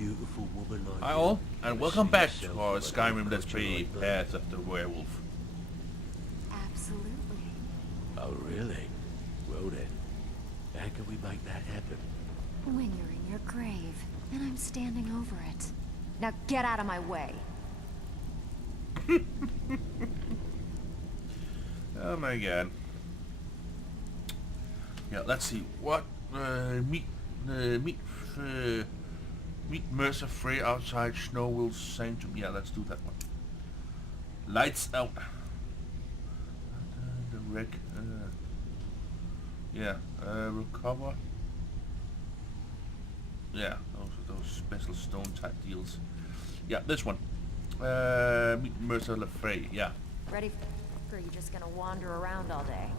beautiful woman like Hi you. all, and Ever welcome see back yourself to our with a Skyrim Let's creature Play like that? Path of the Werewolf. Absolutely. Oh, really? Well then, how can we make that happen? When you're in your grave, and I'm standing over it. Now get out of my way. Oh my god. Yeah, let's see. What meet Mercer Frey outside Snowville's Sanctum. Yeah, let's do that one. Lights out. The wreck. Yeah. Recover. Yeah, those special stone type deals. Yeah, this one. Meet Mercer Frey. Yeah. Ready for you just gonna wander around all day?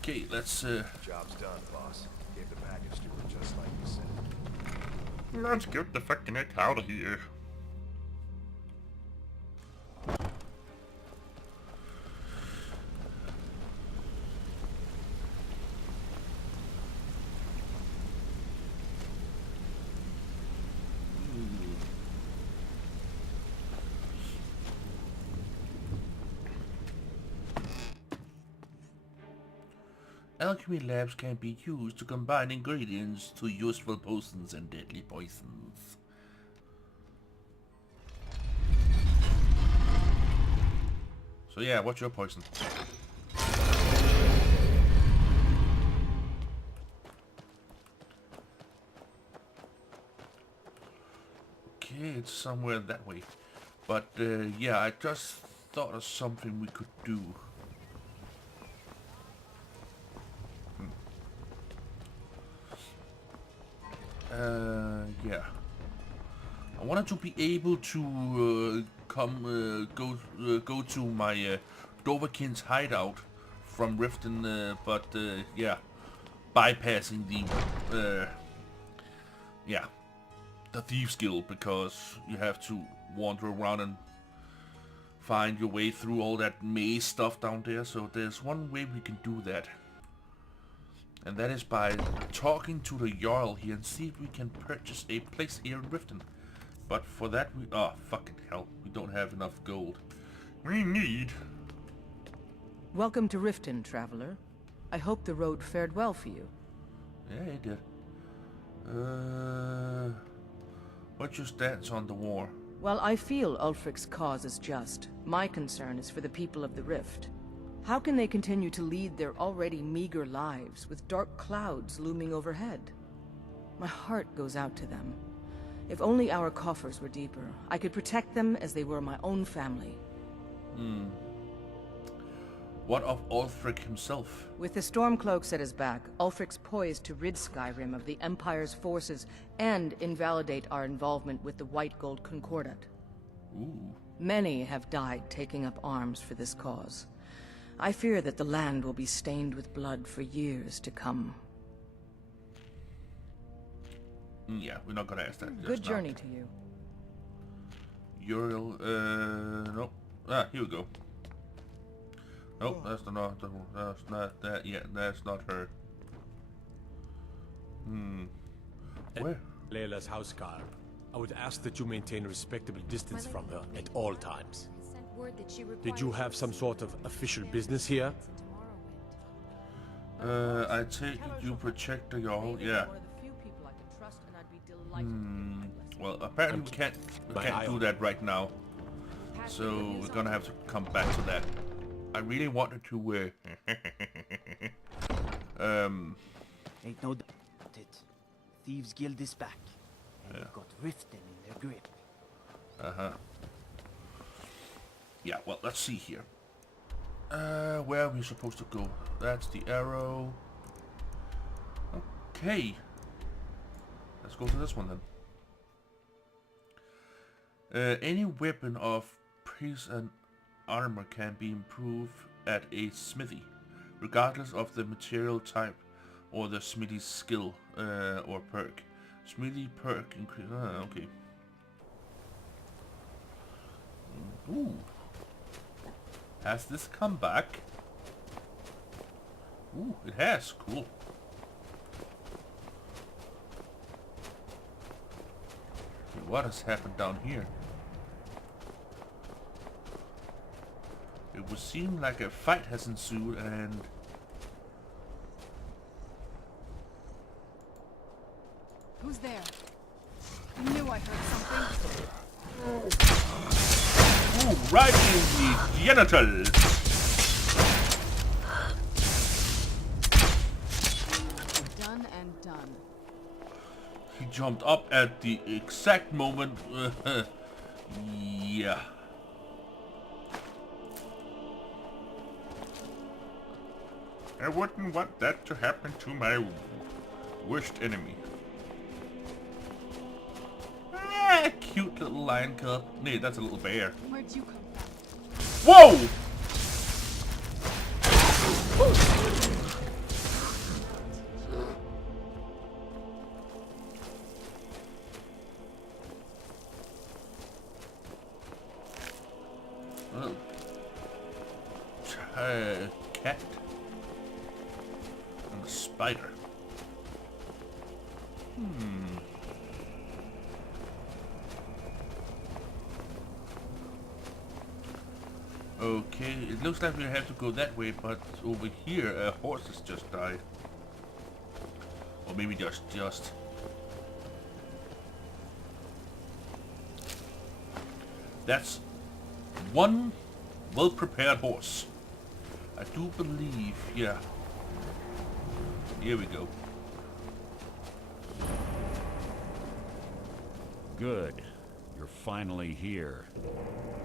Okay, let's Job's done, boss. Gave the package to her just like you said. let's get the fucking heck out of here. Alchemy labs can be used to combine ingredients to useful potions and deadly poisons. So yeah, what's your poison? Okay, it's somewhere that way. But yeah, I just thought of something we could do. Yeah. I wanted to be able to go to my Dovahkiin's hideout from Riften, but yeah, bypassing the Thieves Guild, because you have to wander around and find your way through all that maze stuff down there. So there's one way we can do that. And that is by talking to the Jarl here and see if we can purchase a place here in Riften. But for that we... oh, fucking hell. We don't have enough gold. We need... Welcome to Riften, traveler. I hope the road fared well for you. yeah, it did. What's your stance on the war? While I feel Ulfric's cause is just, my concern is for the people of the Rift. How can they continue to lead their already meager lives with dark clouds looming overhead? My heart goes out to them. If only our coffers were deeper, I could protect them as they were my own family. What of Ulfric himself? With the Stormcloaks at his back, Ulfric's poised to rid Skyrim of the Empire's forces and invalidate our involvement with the White Gold Concordat. Ooh. Many have died taking up arms for this cause. I fear that the land will be stained with blood for years to come. Yeah, we're not gonna ask that. Good journey to you. Uriel, nope. Ah, here we go. Nope, that's not that. Yeah, that's not her. Where? Layla's housecarl. I would ask that you maintain a respectable distance from her at all times. Did you have some sort of official business here? I take it you protect the Jarl. Yeah. Well, apparently we can't do that right now. So we're gonna have to come back to that. I really wanted to Ain't no doubt it. Thieves Guild is back, and they've got Riften in their grip. yeah, well, let's see here. Where are we supposed to go? That's the arrow. Okay. Let's go to this one then. Any weapon of priest and armor can be improved at a smithy, regardless of the material type or the smithy's skill or perk. Smithy perk increase. Okay. Ooh. Has this come back? Ooh, it has. Cool. What has happened down here? It would seem like a fight has ensued and... Who's there? I knew I heard something. Ooh, right in the genitals! Done and done. He jumped up at the exact moment. Yeah. I wouldn't want that to happen to my worst enemy. Ah, cute little lion cub. Nee, that's a little bear. Where'd you come from? Whoa! Oh. Cat. And a spider. Okay, it looks like we have to go that way, but over here a horse has just died. Or maybe just. That's one well-prepared horse. I do believe, yeah. Here we go. Good. You're finally here.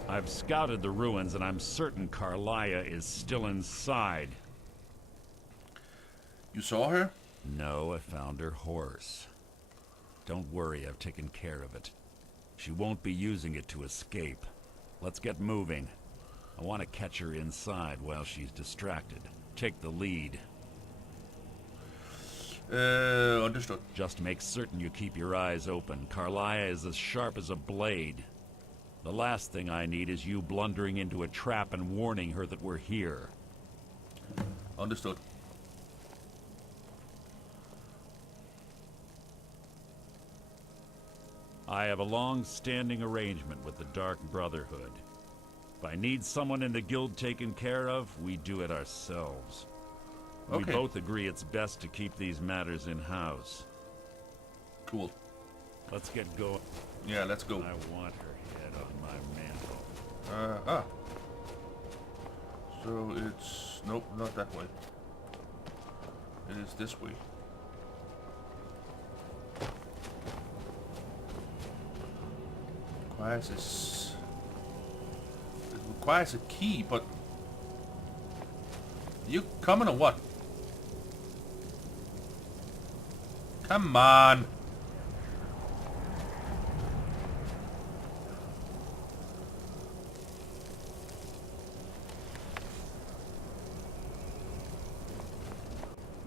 I've scouted the ruins and I'm certain Carlia is still inside. You saw her? No, I found her horse. Don't worry, I've taken care of it. She won't be using it to escape. Let's get moving. I want to catch her inside while she's distracted. Take the lead. Understood. Just make certain you keep your eyes open. Carlia is as sharp as a blade. The last thing I need is you blundering into a trap and warning her that we're here. Understood. I have a long-standing arrangement with the Dark Brotherhood. If I need someone in the guild taken care of, we do it ourselves. We Okay. both agree it's best to keep these matters in-house. Cool. Let's get going. Yeah, let's go. I want her head on my mantle. So it's... Nope, not that way. It is this way. It requires a key, but... You coming or what? Come on!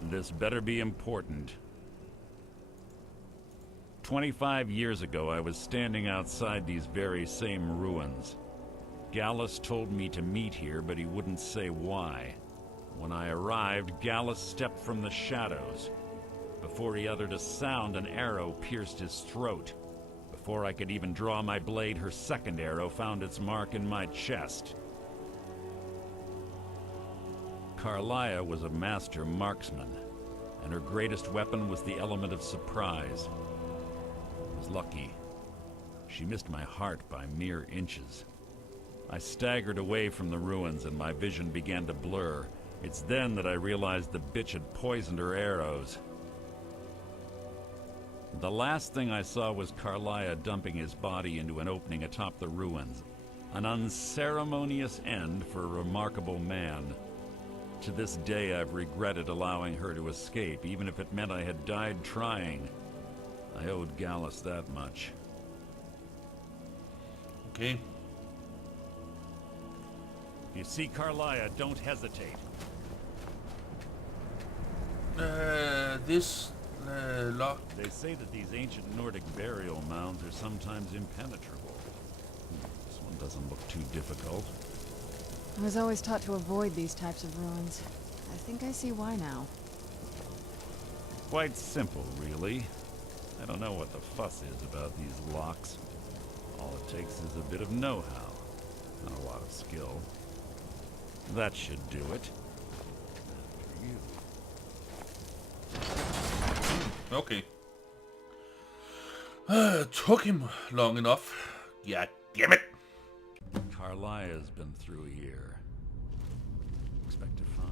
This better be important. 25 years ago, I was standing outside these very same ruins. Gallus told me to meet here, but he wouldn't say why. When I arrived, Gallus stepped from the shadows. Before he uttered a sound, an arrow pierced his throat. Before I could even draw my blade, her second arrow found its mark in my chest. Carlia was a master marksman, and her greatest weapon was the element of surprise. I was lucky. She missed my heart by mere inches. I staggered away from the ruins and my vision began to blur. It's then that I realized the bitch had poisoned her arrows. The last thing I saw was Carlia dumping his body into an opening atop the ruins. An unceremonious end for a remarkable man. To this day, I've regretted allowing her to escape, even if it meant I had died trying. I owed Gallus that much. Okay. If you see Carlia, don't hesitate. This lock. They say that these ancient Nordic burial mounds are sometimes impenetrable. This one doesn't look too difficult. I was always taught to avoid these types of ruins. I think I see why now. Quite simple, really. I don't know what the fuss is about these locks. All it takes is a bit of know-how, not a lot of skill. That should do it. Okay. Took him long enough. God damn it. Carlia's been through here. Expect to find.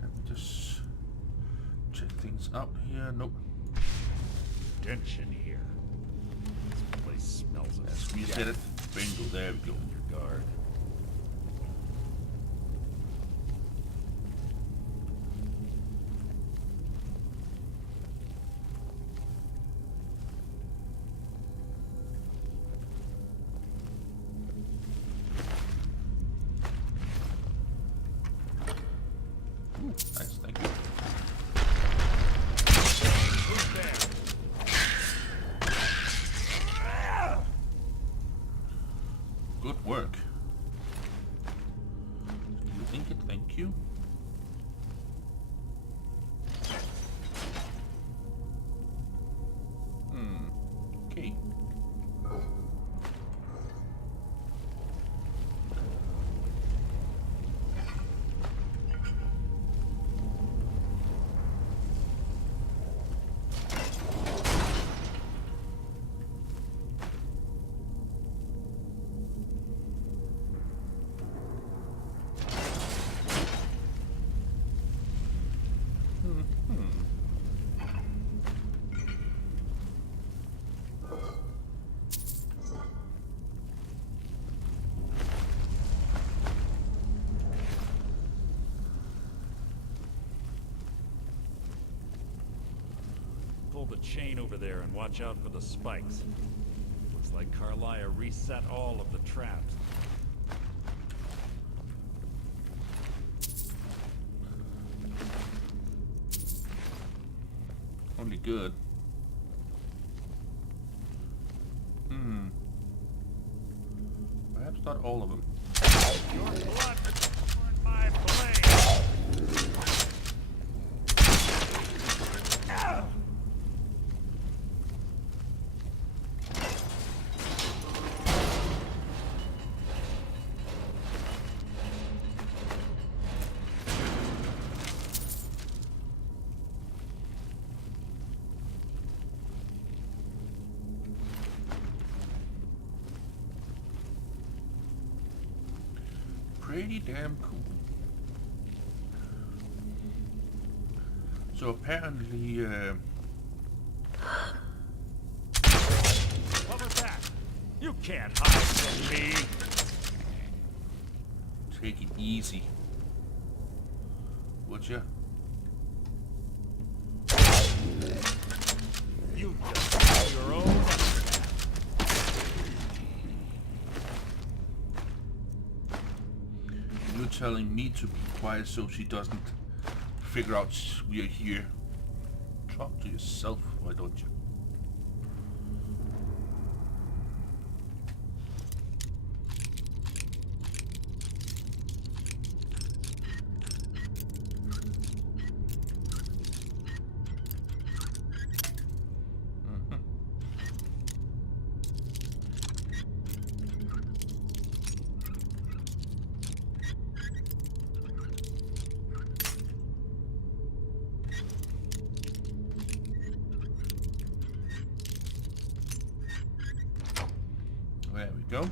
Let me just check things out here. Nope. Tension here. This place smells of Let's reset it. Bingo, there we go. your guard. Nice, thank you. Good work. Do you think it? Thank you. Okay. Pull the chain over there and watch out for the spikes. Looks like Carlia reset all of the traps. Only good. Perhaps not all of them. Your blood on my blade! Pretty damn cool. So apparently, What was that? You can't hide from me! take it easy. Would ya? You just have your own. You're telling me to be quiet so she doesn't figure out we are here. Talk to yourself, why don't you? There we go.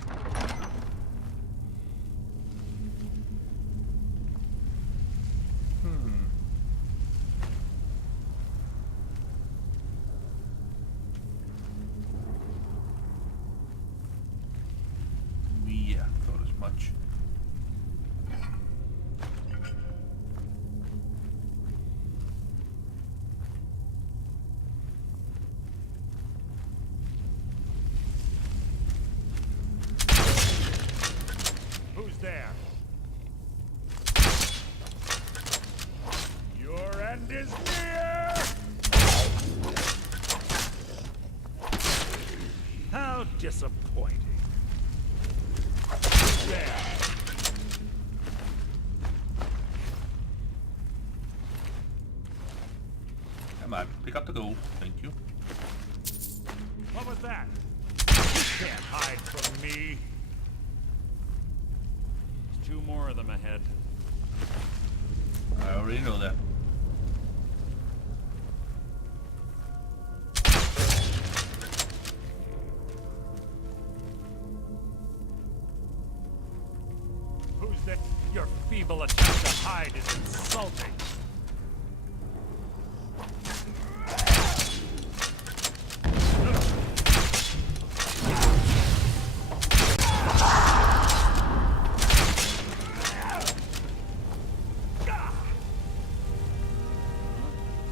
Yeah, thought as much. Who's there? is near! How disappointing. There. Come on, pick up the gold. Thank you. What was that? You can't hide from me. There's 2 more of them ahead. I already know that. Who's that? Your feeble attempt to hide is insulting.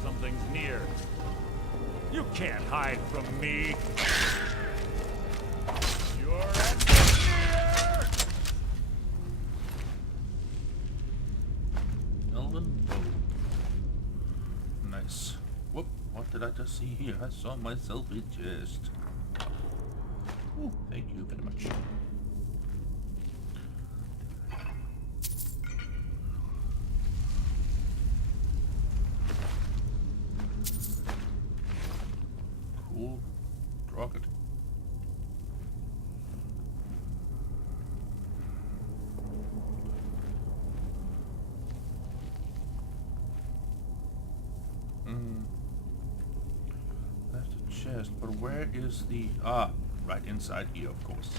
Something's near. You can't hide from me. You're at near. Elven bow. Nice. Whoop, what did I just see here? I saw myself in chest. Ooh, thank you very much. Cool rocket. That's the chest, but where is the... Ah, right inside here, of course.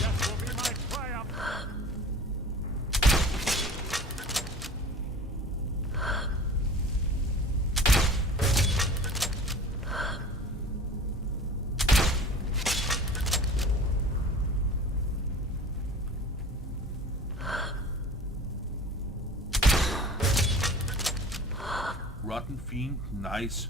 Death will be my triumph. Rotten fiend, nice.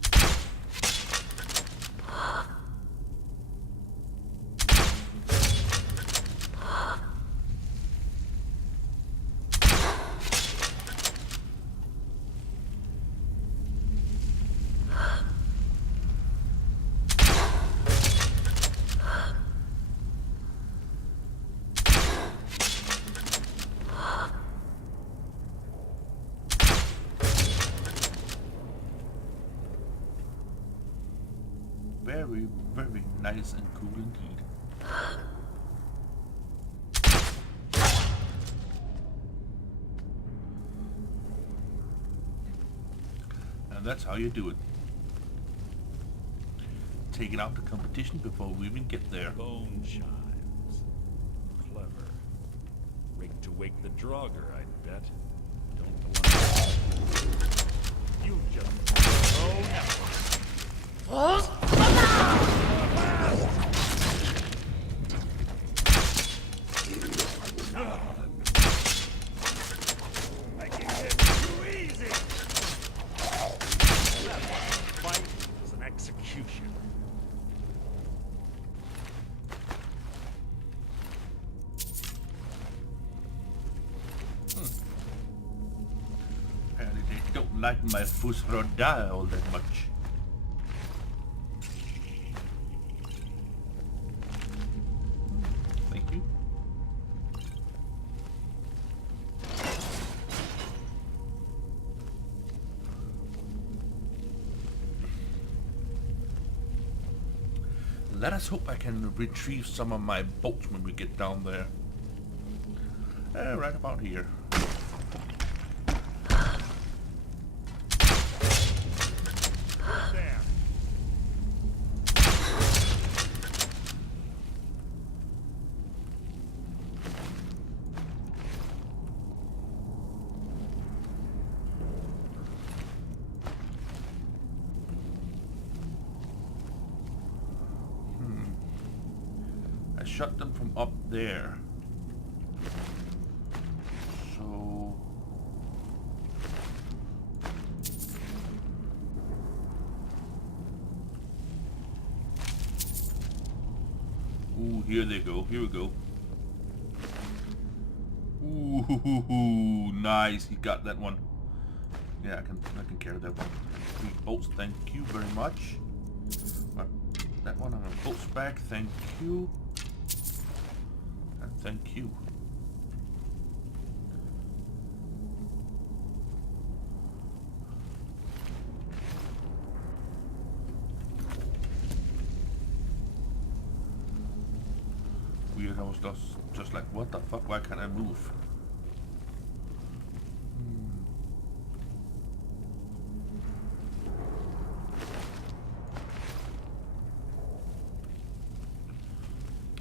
Very, very nice and cool indeed. And that's how you do it. Take it out the competition before we even get there. Bone chimes. Clever. Rigged to wake the Draugr, I'd bet. Don't blunder. You just... Oh, no. I can hit too easy. That fight is an execution. Apparently they don't like my Fusroda all that much. Thank you. let us hope I can retrieve some of my bolts when we get down there. Right about here. I shot them from up there. So... Ooh, here they go. Here we go. Ooh, nice. He got that one. Yeah, I can carry that one. 3 bolts, thank you very much. That one on a bolts back, thank you. And thank you. Weird, I was just like, what the fuck, why can't I move?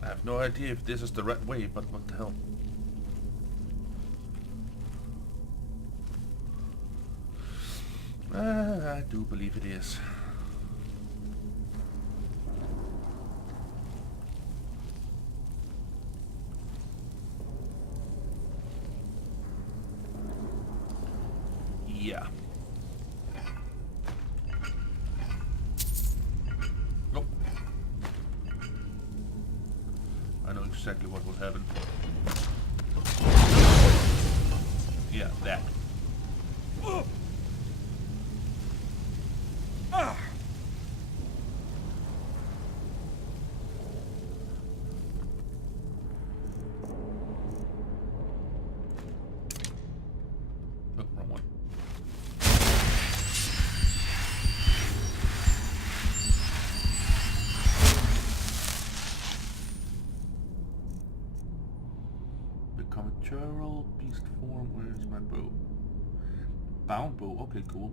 I have no idea if this is the right way, but what the hell? I do believe it is. Yeah. Nope. I know exactly what will happen. Yeah, that. Oh, wrong one. Become a churl, beast form, where's my bow? Bound bow, okay, cool.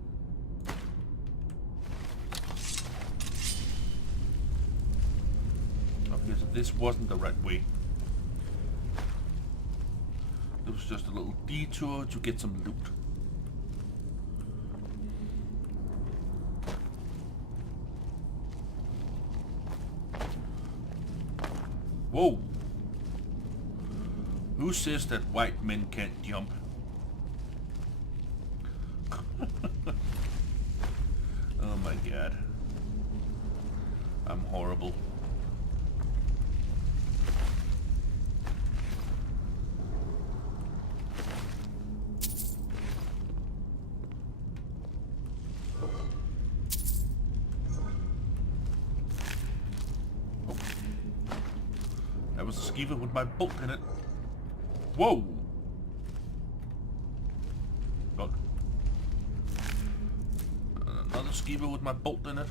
Okay, so this wasn't the right way. It was just a little detour to get some loot. Whoa! Who says that white men can't jump? Oh my god. I'm horrible. Oh. That was a skeever with my bolt in it. Whoa! Look. Another skeever with my bolt in it.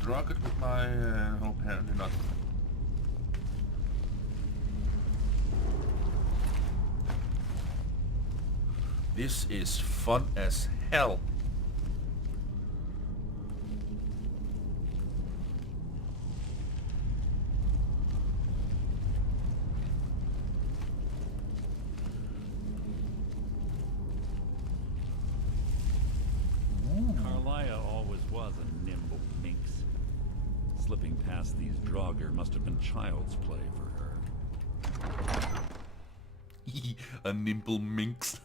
Drug it with my... oh, apparently not. This is fun as hell. Slipping past these Draugr must have been child's play for her. A nimble minx.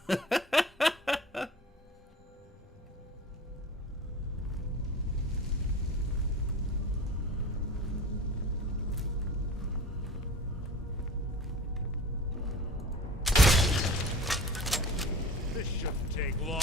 This shouldn't take long.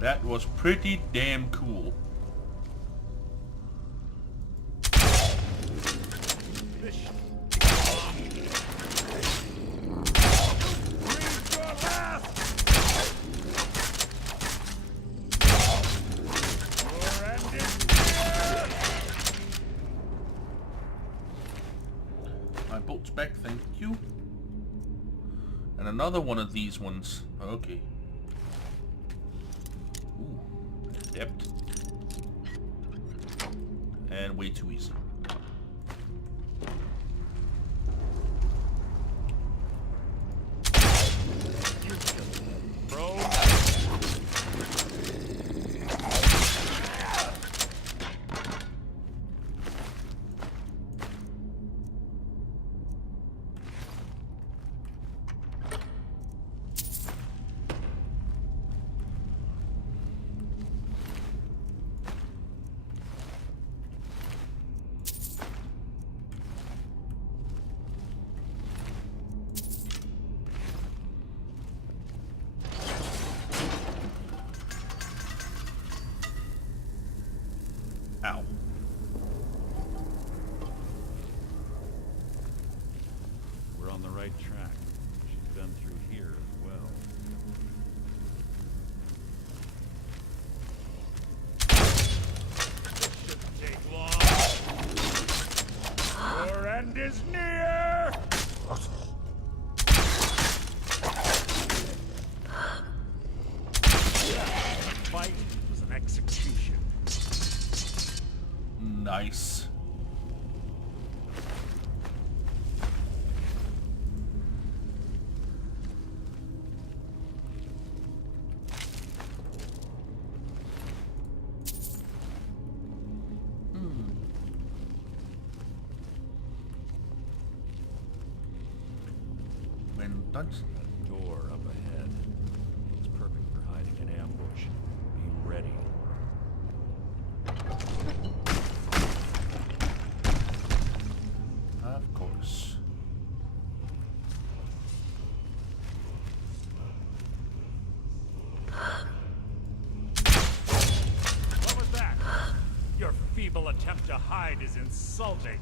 That was pretty damn cool. My boat's back, thank you. And another one of these ones. Okay. Ooh, depth. And way too easy. Ow. We're on the right track. She's been through here as well. This shouldn't take long. Your end is near! The fight was an execution. Nice. When done. That door up ahead. It's perfect for hiding an ambush. Be ready. Of course. What was that? Your feeble attempt to hide is insulting.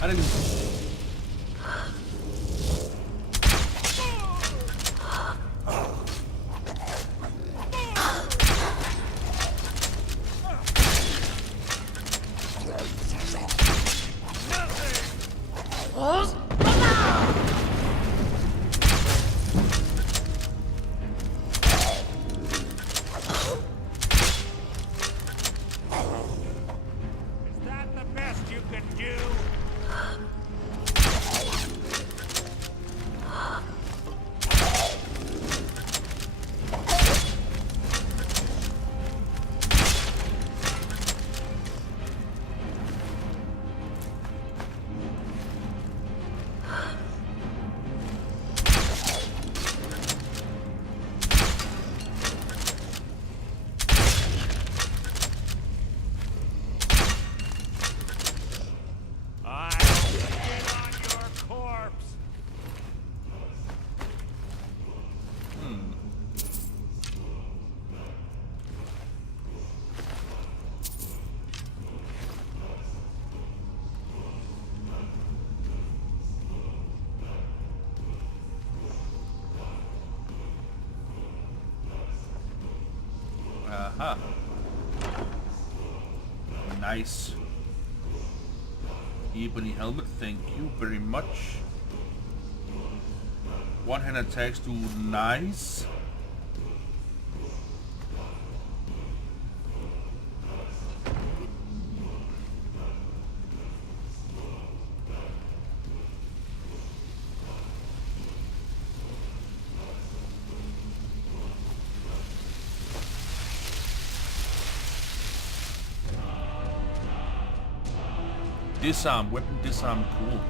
I didn't. Is that the best you can do? I'll get on your corpse. Aha. Nice. Ebony helmet, thank you very much. One hand attacks do nice. Disarm, weapon disarm, cool.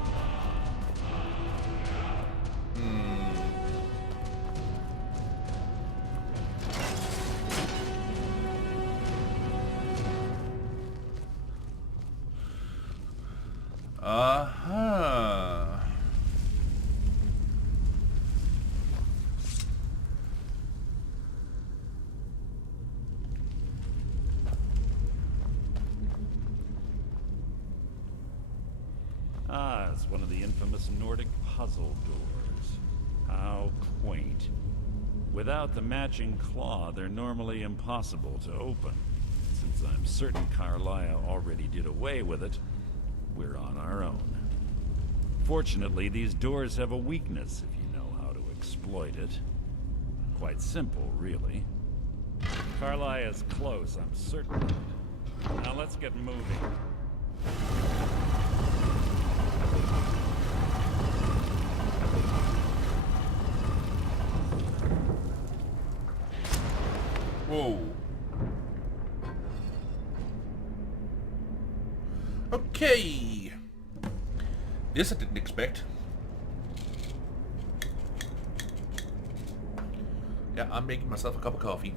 Uh-huh. Ah, it's one of the infamous Nordic puzzle doors. How quaint. Without the matching claw, they're normally impossible to open. Since I'm certain Carlia already did away with it, we're on our own. Fortunately, these doors have a weakness if you know how to exploit it. Quite simple, really. Carlia's close, I'm certain of it. Now let's get moving. Whoa. Okay. This I didn't expect. Yeah, I'm making myself a cup of coffee.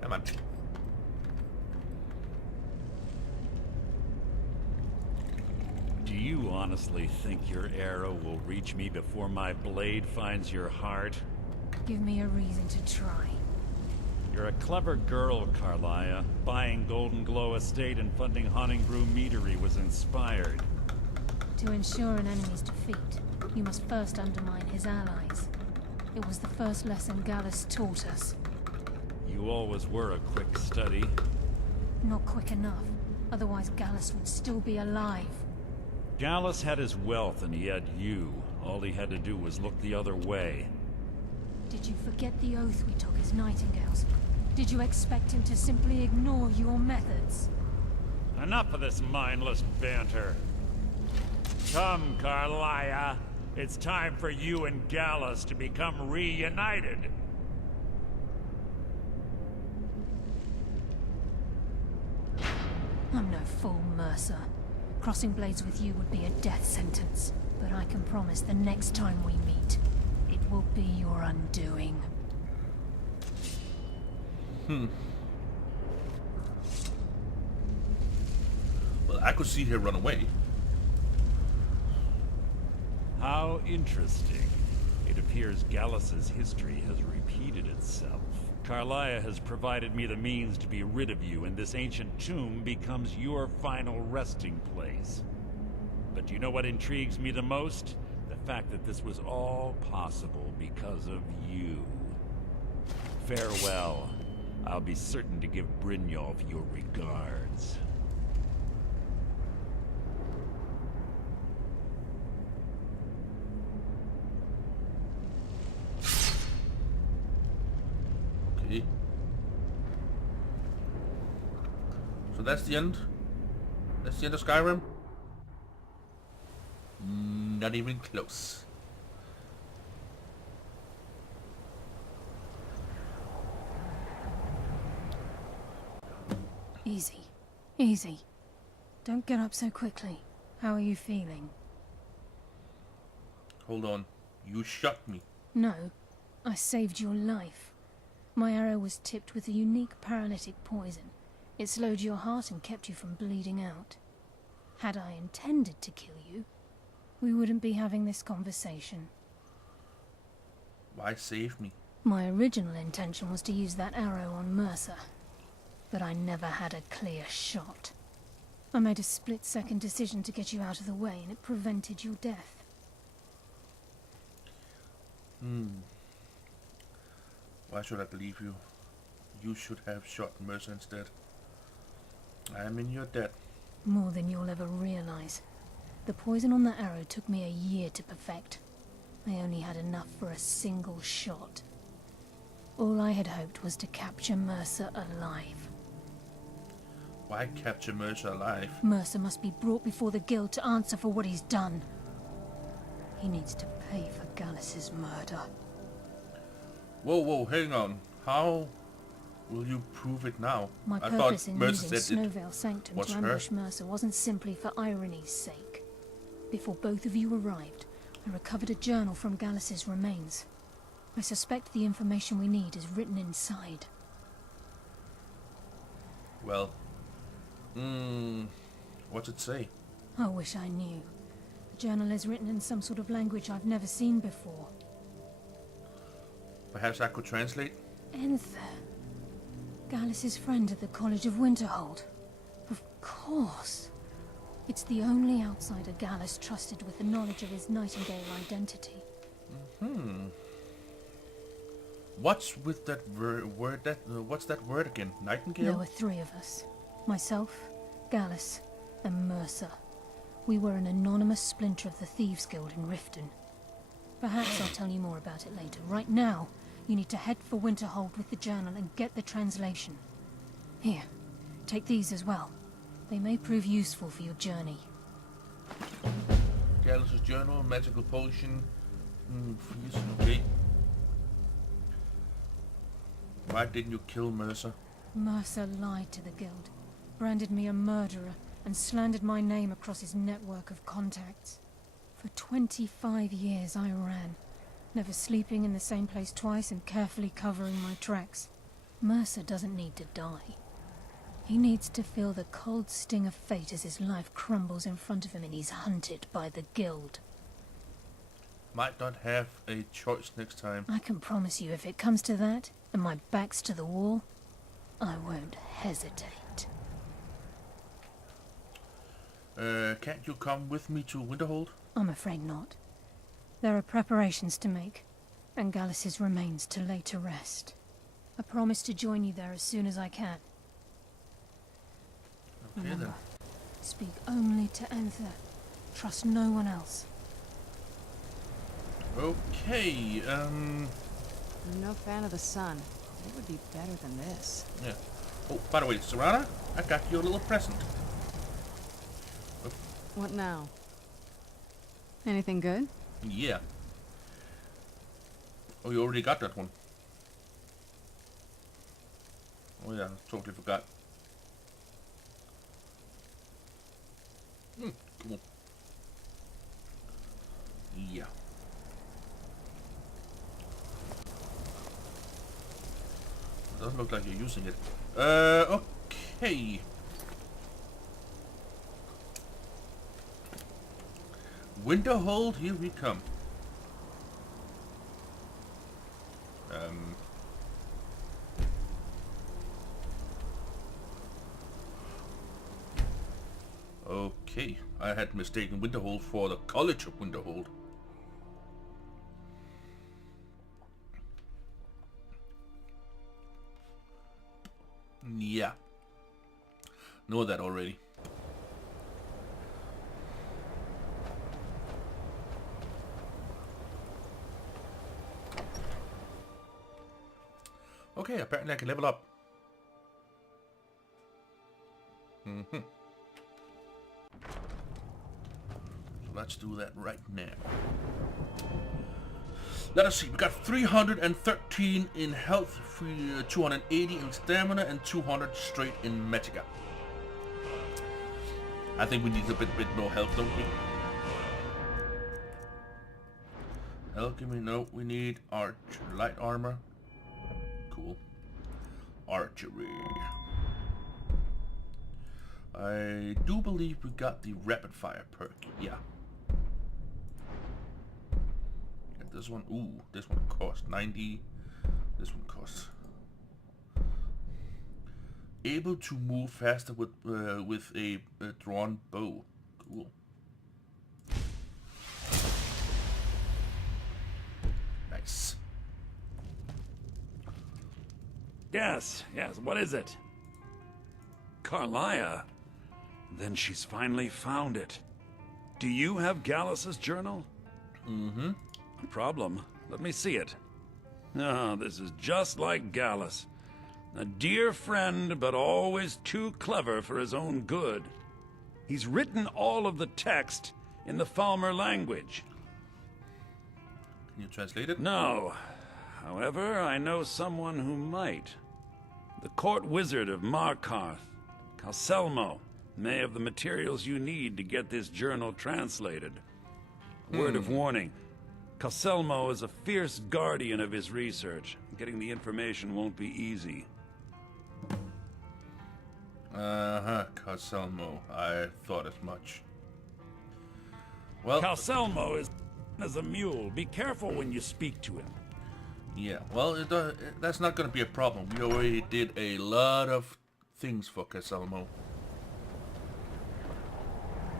Come on. Do you honestly think your arrow will reach me before my blade finds your heart? Give me a reason to try. You're a clever girl, Carlia. Buying Golden Glow Estate and funding Honningbrew Meadery was inspired. To ensure an enemy's defeat, you must first undermine his allies. It was the first lesson Gallus taught us. You always were a quick study. Not quick enough, otherwise Gallus would still be alive. Gallus had his wealth and he had you. All he had to do was look the other way. Did you forget the oath we took as Nightingales? Did you expect him to simply ignore your methods? Enough of this mindless banter. Come, Carlia. It's time for you and Gallus to become reunited. I'm no fool, Mercer. Crossing blades with you would be a death sentence. But I can promise the next time we meet, it will be your undoing. Well, I could see her run away. How interesting. It appears Gallus's history has repeated itself. Carlia has provided me the means to be rid of you, and this ancient tomb becomes your final resting place. But you know what intrigues me the most? The fact that this was all possible because of you. Farewell. I'll be certain to give Brynjolf your regards. Okay. So that's the end? That's the end of Skyrim? Not even close. Easy. Easy. Don't get up so quickly. How are you feeling? Hold on. You shot me. No. I saved your life. My arrow was tipped with a unique paralytic poison. It slowed your heart and kept you from bleeding out. Had I intended to kill you, we wouldn't be having this conversation. Why save me? My original intention was to use that arrow on Mercer, but I never had a clear shot. I made a split-second decision to get you out of the way, and it prevented your death. Why should I believe you? You should have shot Mercer instead. I am in your debt. More than you'll ever realize. The poison on that arrow took me a year to perfect. I only had enough for a single shot. All I had hoped was to capture Mercer alive. Why capture Mercer alive? Mercer must be brought before the guild to answer for what he's done. He needs to pay for Gallus's murder. Whoa, hang on. How will you prove it now? My I purpose thought in Mercer using said it Snowvale Sanctum was to her. ambush Mercer wasn't simply for irony's sake. Before both of you arrived, I recovered a journal from Gallus's remains. I suspect the information we need is written inside. Well, what's it say? I wish I knew. The journal is written in some sort of language I've never seen before. Perhaps I could translate? Enther. Gallus's friend at the College of Winterhold. Of course. It's the only outsider Gallus trusted with the knowledge of his Nightingale identity. What's with that word? What's that word again? Nightingale? There were 3 of us. Myself, Gallus, and Mercer. We were an anonymous splinter of the Thieves Guild in Riften. Perhaps I'll tell you more about it later. Right now, you need to head for Winterhold with the journal and get the translation. Here, take these as well. They may prove useful for your journey. Gallus's journal, magical potion. Okay. Why didn't you kill Mercer? Mercer lied to the Guild, branded me a murderer, and slandered my name across his network of contacts. For 25 years I ran, never sleeping in the same place twice and carefully covering my tracks. Mercer doesn't need to die. He needs to feel the cold sting of fate as his life crumbles in front of him and he's hunted by the Guild. Might not have a choice next time. I can promise you, if it comes to that, and my back's to the wall, I won't hesitate. Can't you come with me to Winterhold? I'm afraid not. There are preparations to make, and Gallus's remains to lay to rest. I promise to join you there as soon as I can. Okay, Remember, then. speak only to Enther. Trust no one else. Okay, I'm no fan of the sun. It would be better than this. yeah. Oh, by the way, Serana, I got you a little present. What now? Anything good? Yeah. Oh, you already got that one. Oh yeah, totally forgot. Cool. Yeah. Doesn't look like you're using it. Okay. Winterhold, here we come. Okay, I had mistaken Winterhold for the College of Winterhold. Yeah. Know that already. Okay, apparently I can level up. So let's do that right now. Let us see, we got 313 in health, 280 in stamina, and 200 straight in magicka. I think we need a bit more health, don't we? Alchemy, no, we need light armor. Cool. Archery. I do believe we got the rapid fire perk, yeah. This one, ooh, this one costs 90. This one costs. Able to move faster with a drawn bow. Cool. Nice. Yes, what is it? Carlia? Then she's finally found it. Do you have Gallus's journal? Mm-hmm. No problem. Let me see it. Oh, this is just like Gallus. A dear friend, but always too clever for his own good. He's written all of the text in the Falmer language. Can you translate it? No. However, I know someone who might. The court wizard of Markarth, Calselmo, may have the materials you need to get this journal translated. Word of warning. Calselmo is a fierce guardian of his research. Getting the information won't be easy. Calselmo. I thought as much. Well, Calselmo is as a mule. Be careful when you speak to him. yeah, well, that's not gonna be a problem. We already did a lot of things for Calselmo.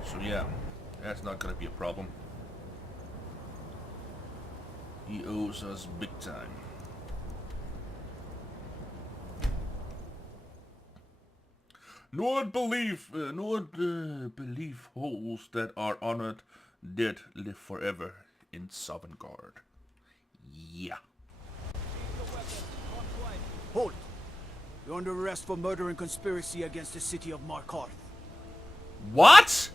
So yeah, that's not gonna be a problem. He owes us big time. Nor believe holes that are honored dead live forever in Sovngarde. Yeah. Hold! You're under arrest for murder and conspiracy against the city of Markarth. What?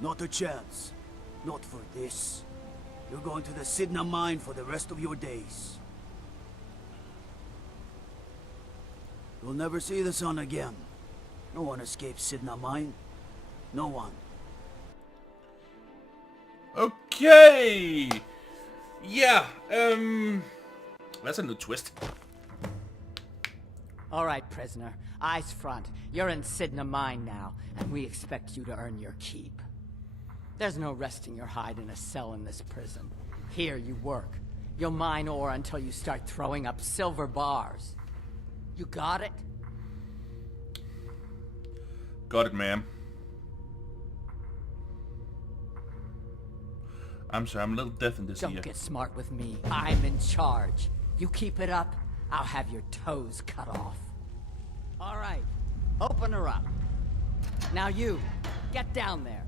Not a chance. Not for this. You're going to the Sidna mine for the rest of your days. You'll never see the sun again. No one escapes Sidna mine. No one. Okay. Yeah. That's a new twist. All right, prisoner. Eyes front. You're in Sidna mine now, and we expect you to earn your keep. There's no resting your hide in a cell in this prison. Here you work. You'll mine ore until you start throwing up silver bars. You got it? Got it, ma'am. I'm sorry, I'm a little deaf in this ear. Don't get smart with me. I'm in charge. You keep it up, I'll have your toes cut off. All right, open her up. Now you, get down there.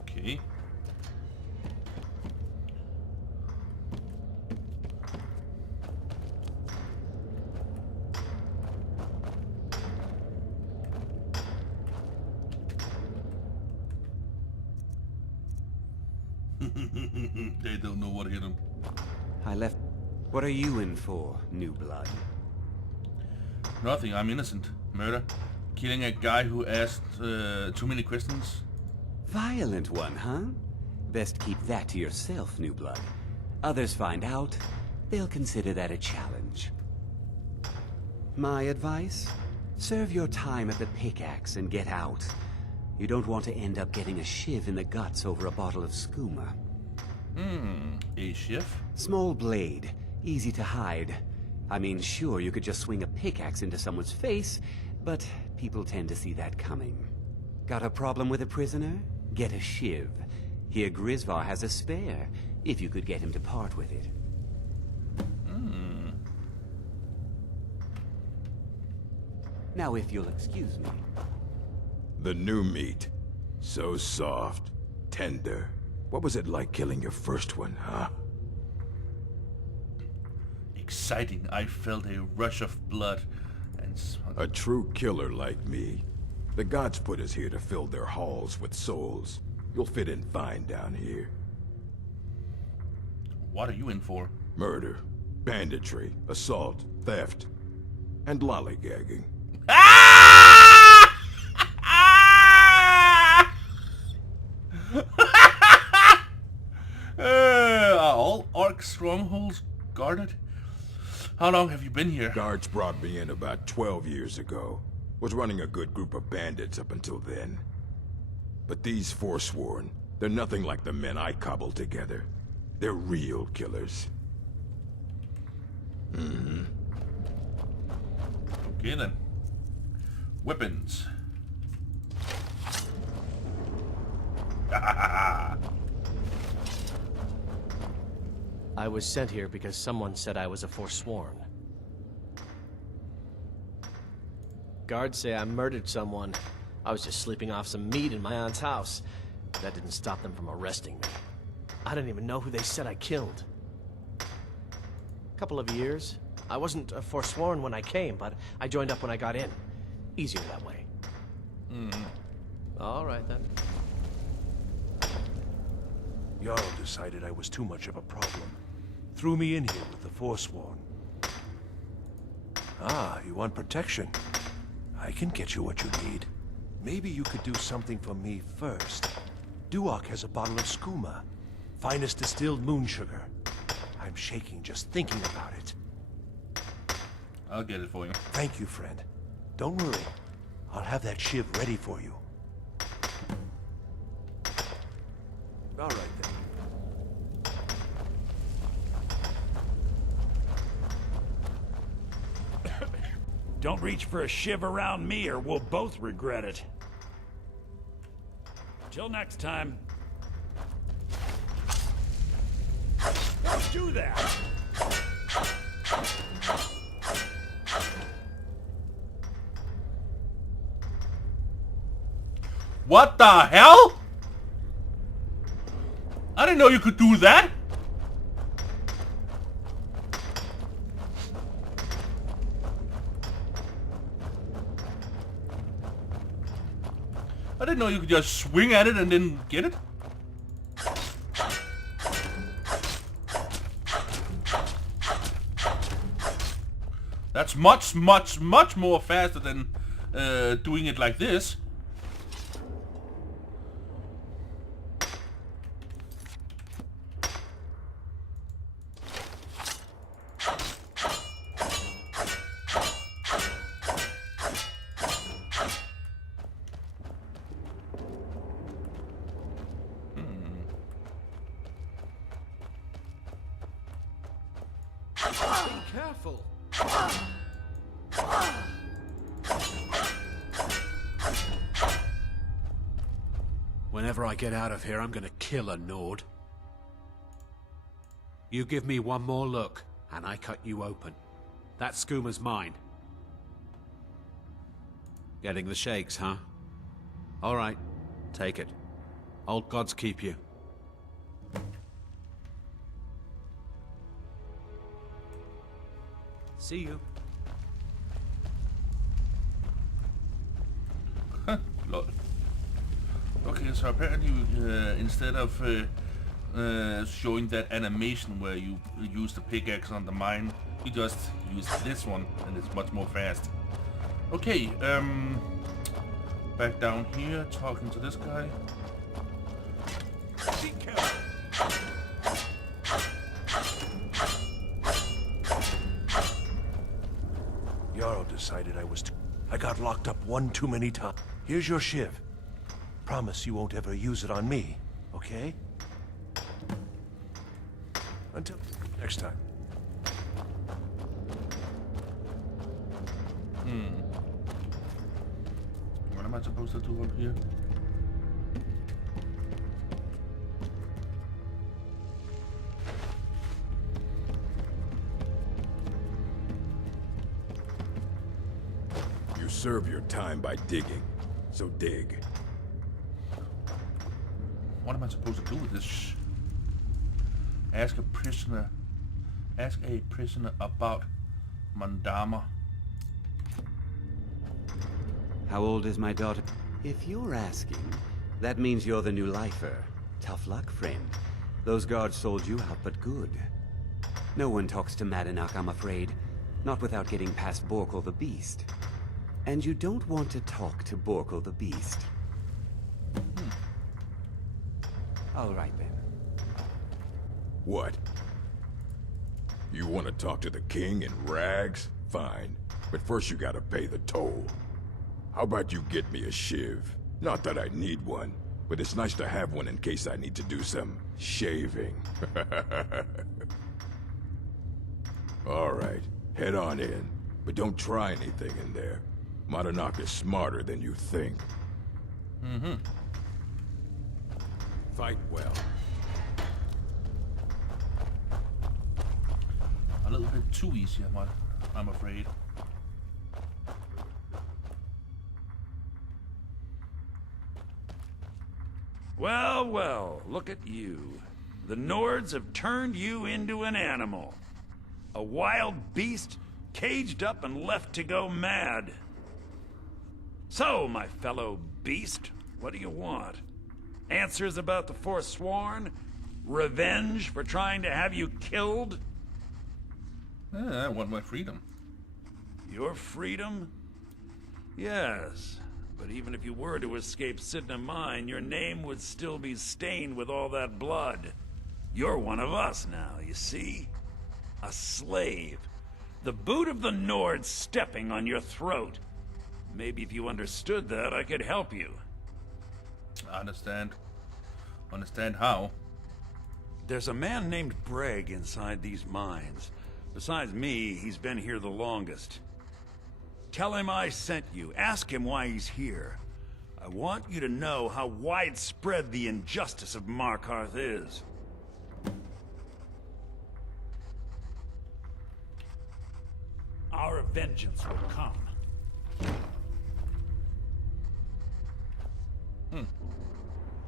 Okay. They don't know what hit them. I left. What are you in for, new blood? Nothing, I'm innocent. Murder. Killing a guy who asked too many questions. Violent one, huh? Best keep that to yourself, new blood. Others find out, they'll consider that a challenge. My advice? Serve your time at the pickaxe and get out. You don't want to end up getting a shiv in the guts over a bottle of skooma. A shiv? Small blade, easy to hide. I mean, sure, you could just swing a pickaxe into someone's face, but people tend to see that coming. Got a problem with a prisoner? Get a shiv. Here Grisvar has a spare, if you could get him to part with it. Now if you'll excuse me. The new meat. So soft, tender. What was it like killing your first one, huh? Exciting. I felt a rush of blood and... A true killer like me. The gods put us here to fill their halls with souls. You'll fit in fine down here. What are you in for? Murder, banditry, assault, theft, and lollygagging. Are all Orc strongholds guarded? How long have you been here? Guards brought me in about 12 years ago. Was running a good group of bandits up until then. But these Forsworn, they're nothing like the men I cobbled together. They're real killers. Okay then. Weapons. I was sent here because someone said I was a Forsworn. Guards say I murdered someone. I was just sleeping off some meat in my aunt's house. That didn't stop them from arresting me. I don't even know who they said I killed. Couple of years. I wasn't a Forsworn when I came, but I joined up when I got in. Easier that way. All right, then. Jarl decided I was too much of a problem. Threw me in here with the Forsworn. Ah, you want protection? I can get you what you need. Maybe you could do something for me first. Duok has a bottle of skooma. Finest distilled moon sugar. I'm shaking just thinking about it. I'll get it for you. Thank you, friend. Don't worry. I'll have that shiv ready for you. All right, then. Don't reach for a shiv around me or we'll both regret it. Till next time. Don't do that! What the hell? I didn't know you could do that. I didn't know you could just swing at it and then get it. That's much more faster than doing it like this. Be careful. Whenever I get out of here, I'm gonna kill a Nord. You give me one more look, and I cut you open. That skoomer's mine. Getting the shakes, huh? All right, take it. Old gods keep you. See you. Lol. Okay, so apparently instead of showing that animation where you use the pickaxe on the mine, you just use this one, and it's much more fast. Okay, back down here, talking to this guy. Be careful. Jarl decided I got locked up one too many times. Here's your shiv. Promise you won't ever use it on me, okay? Until next time. What am I supposed to do up here? You serve your time by digging, so dig. What am I supposed to do with this? Ask a prisoner about Mandama. How old is my daughter? If you're asking, that means you're the new lifer. Tough luck, friend. Those guards sold you out, but good. No one talks to Madanach, I'm afraid. Not without getting past Borkul the Beast. And you don't want to talk to Borkul the Beast. All right, then. What? You want to talk to the king in rags? Fine. But first you gotta pay the toll. How about you get me a shiv? Not that I need one, but it's nice to have one in case I need to do some shaving. All right, head on in. But don't try anything in there. Madanach is smarter than you think. Fight well. A little bit too easy, I'm afraid. Well, well, look at you. The Nords have turned you into an animal. A wild beast, caged up and left to go mad. So, my fellow beast, what do you want? Answers about the Forsworn? Revenge for trying to have you killed? I want my freedom. Your freedom? Yes. But even if you were to escape Sidna Mine, your name would still be stained with all that blood. You're one of us now, you see? A slave. The boot of the Nord stepping on your throat. Maybe if you understood that, I could help you. I understand. Understand how? There's a man named Breg inside these mines. Besides me, he's been here the longest. Tell him I sent you. Ask him why he's here. I want you to know how widespread the injustice of Markarth is. Our vengeance will come.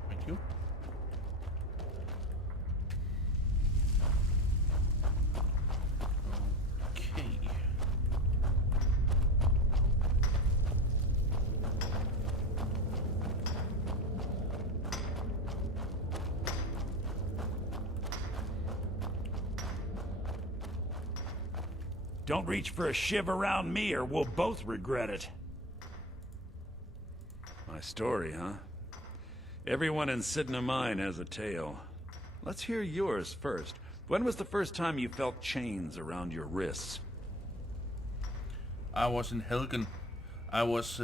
Thank you. Okay. Don't reach for a shiv around me or we'll both regret it. My story, huh? Everyone in Sidna Mine has a tale. Let's hear yours first. When was the first time you felt chains around your wrists? I was in Helgen. I was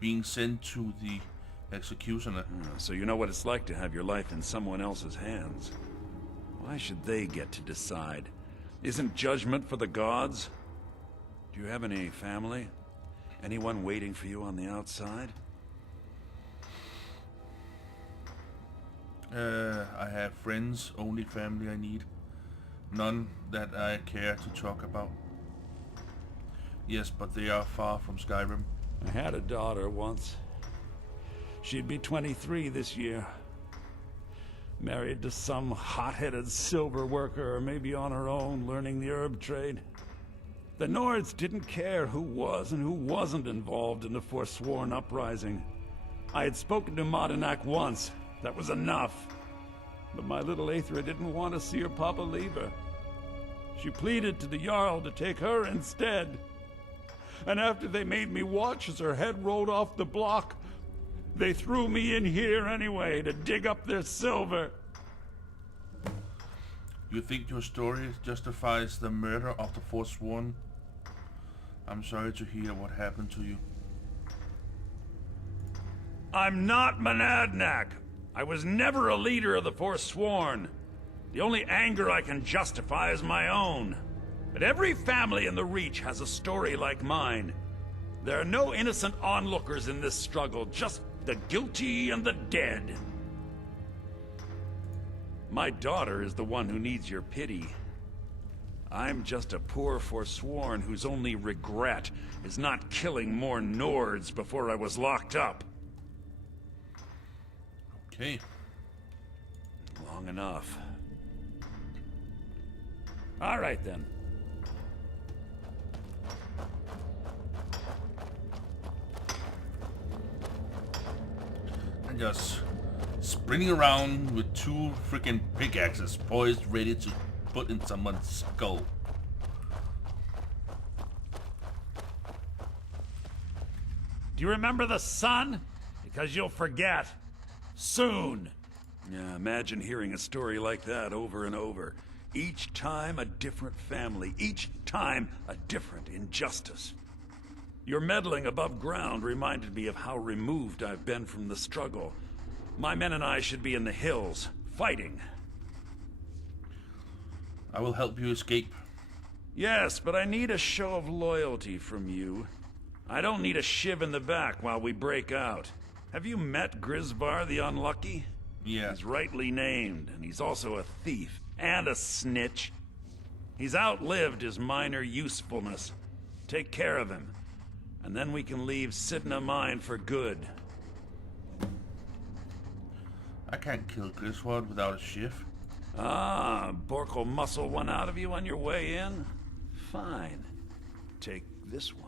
being sent to the executioner. So you know what it's like to have your life in someone else's hands. Why should they get to decide? Isn't judgment for the gods? Do you have any family? Anyone waiting for you on the outside? I have friends, only family I need. None that I care to talk about. Yes, but they are far from Skyrim. I had a daughter once. She'd be 23 this year. Married to some hot-headed silver worker, or maybe on her own, learning the herb trade. The Nords didn't care who was and who wasn't involved in the Forsworn uprising. I had spoken to Modinak once. That was enough. But my little Aethra didn't want to see her papa leave her. She pleaded to the Jarl to take her instead. And after they made me watch as her head rolled off the block, they threw me in here anyway to dig up their silver. You think your story justifies the murder of the Forsworn? I'm sorry to hear what happened to you. I'm not Monadnak. I was never a leader of the Forsworn. The only anger I can justify is my own. But every family in the Reach has a story like mine. There are no innocent onlookers in this struggle, just the guilty and the dead. My daughter is the one who needs your pity. I'm just a poor Forsworn whose only regret is not killing more Nords before I was locked up. Okay. Long enough. All right, then. And just sprinting around with two freaking pickaxes poised, ready to put in someone's skull. Do you remember the sun? Because you'll forget. Soon. Yeah, imagine hearing a story like that over and over. Each time a different family. Each time a different injustice. Your meddling above ground reminded me of how removed I've been from the struggle. My men and I should be in the hills, fighting. I will help you escape. Yes, but I need a show of loyalty from you. I don't need a shiv in the back while we break out. Have you met Grisvar the Unlucky? Yeah. He's rightly named, and he's also a thief and a snitch. He's outlived his minor usefulness. Take care of him, and then we can leave Sidna Mine for good. I can't kill Griswold without a shift. Ah, Bork will muscle one out of you on your way in? Fine. Take this one.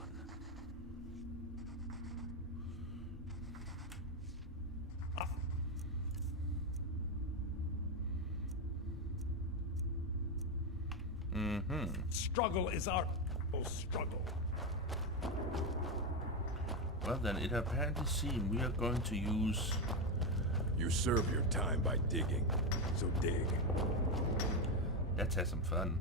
Struggle is our struggle. Well then, it apparently seems we are going to use... You serve your time by digging, so dig. Let's have some fun.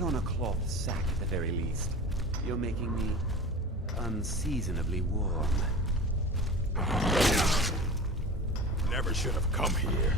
Put on a cloth sack at the very least. You're making me unseasonably warm. Never should have come here.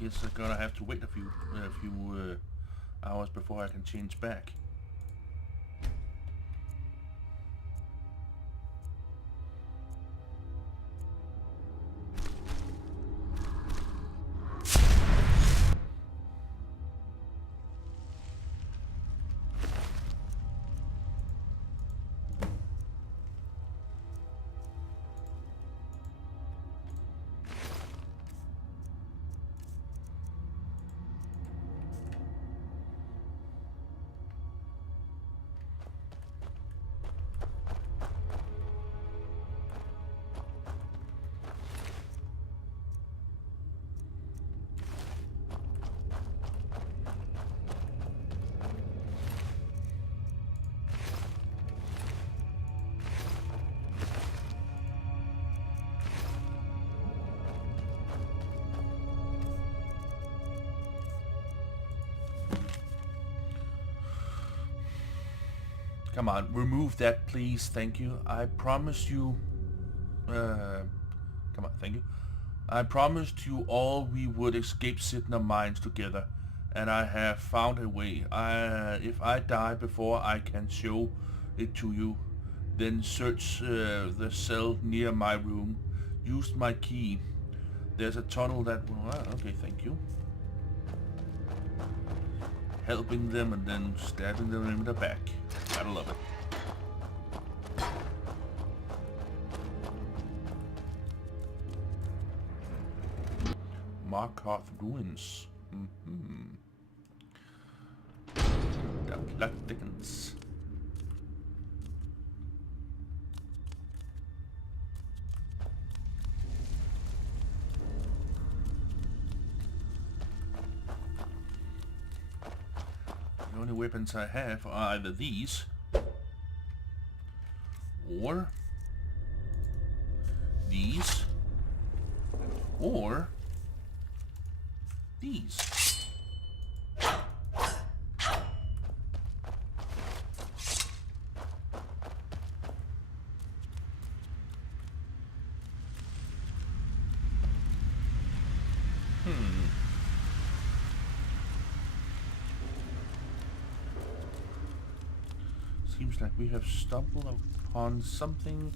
Guess I'm gonna have to wait a few hours before I can change back. Come on, remove that, please. Thank you. I promised you... come on, thank you. I promised you all we would escape Sidna Mines together, and I have found a way. If I die before I can show it to you, then search the cell near my room. Use my key. There's a tunnel that will... okay, thank you. Helping them and then stabbing them in the back. Gotta love it. Markarth Ruins. The plot thickens. The only weapons I have are either these or these or these. Seems like we have stumbled upon something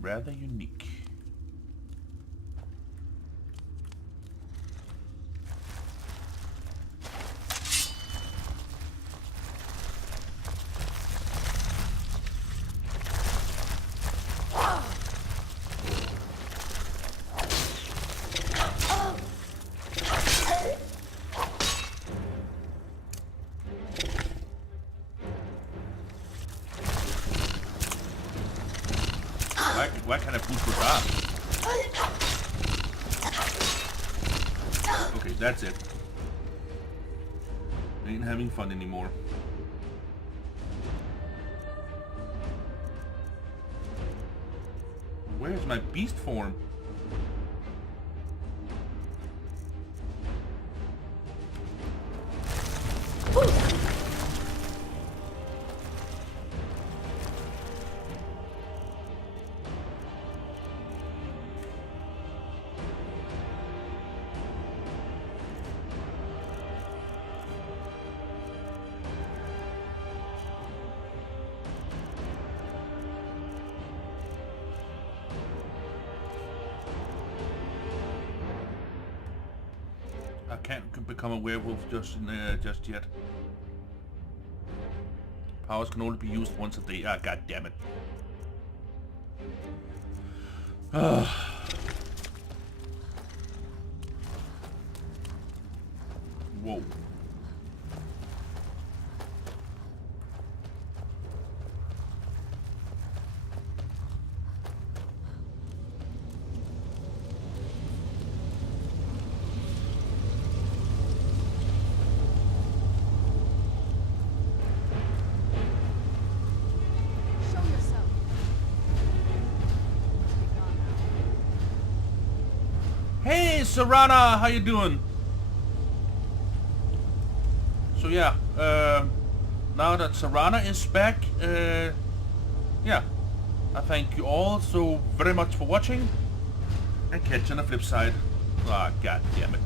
rather unique. Why can't I push with that? Okay, that's it. Ain't having fun anymore. Where's my beast form? I can't become a werewolf just yet. Powers can only be used once a day. Ah, god damn it. Whoa. Hey, Serana, how you doing? So yeah, now that Serana is back, yeah, I thank you all so very much for watching, and catch you on the flip side. Ah, god damn it.